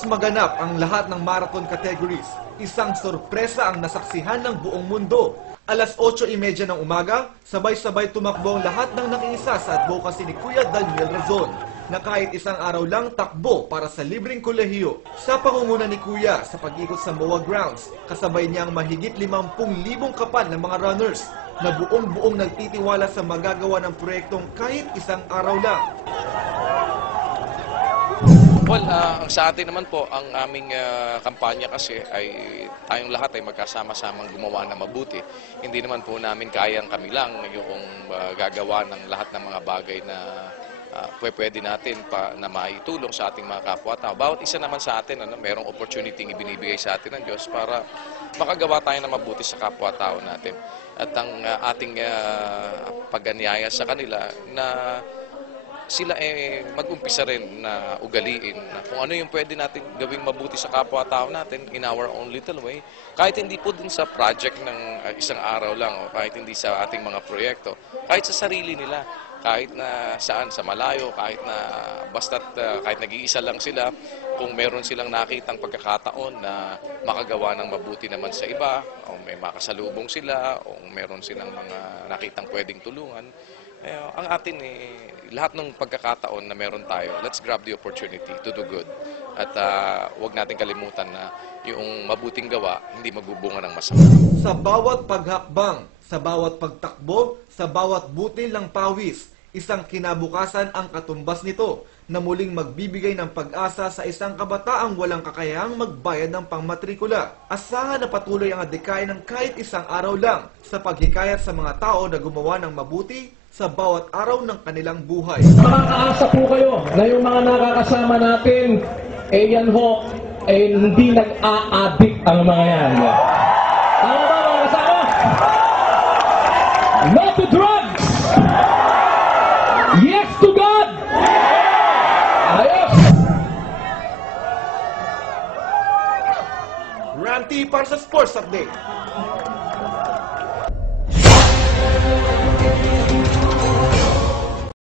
Matapos maganap ang lahat ng marathon categories, isang sorpresa ang nasaksihan ng buong mundo. Alas 8:30 ng umaga, sabay-sabay tumakbo ang lahat ng nakiisa sa advocacy ni Kuya Daniel Razon na kahit isang araw lang takbo para sa libreng kolehiyo. Sa pangunguna ni Kuya sa pag-ikot sa MOA grounds, kasabay niya ang mahigit 50,000 kapan ng mga runners na buong-buong nagtitiwala sa magagawa ng proyektong kahit isang araw lang. Well, sa atin naman po, ang aming kampanya kasi ay tayong lahat ay magkasama-samang gumawa na mabuti. Hindi naman po namin kayang kami lang yung gagawa ng lahat ng mga bagay na pwede natin na maitulong sa ating mga kapwa-tao. Bawat isa naman sa atin, merong opportunity ibinibigay sa atin ng Diyos para makagawa tayo na mabuti sa kapwa-tao natin. At ang ating pag-anyaya sa kanila na sila mag-umpisa rin na ugaliin na kung ano yung pwede natin gawing mabuti sa kapwa-tao natin in our own little way. Kahit hindi po dun sa project ng isang araw lang o kahit hindi sa ating mga proyekto, kahit sa sarili nila, kahit na saan, sa malayo, kahit na basta't kahit nag-iisa lang sila, kung meron silang nakitang pagkakataon na makagawa ng mabuti naman sa iba, o may makasalubong sila, o meron silang mga nakitang pwedeng tulungan, ang atin lahat ng pagkakataon na meron tayo, let's grab the opportunity to do good. At huwag natin kalimutan na yung mabuting gawa, hindi magbubunga ng masama. Sa bawat paghakbang, sa bawat pagtakbo, sa bawat butil ng pawis, isang kinabukasan ang katumbas nito na muling magbibigay ng pag-asa sa isang kabataang walang kakayahang magbayad ng pangmatrikula. Asahan na patuloy ang adhikain ng kahit isang araw lang sa paghikayat sa mga tao na gumawa ng mabuti sa bawat araw ng kanilang buhay. Makakaasa po kayo na yung mga nakakasama natin, yan ho, hindi nag-a-addict ang mga yan. Tama ba mga kasama? No to drugs! Yes to God! Ayos! Ranty para sa Sports Update.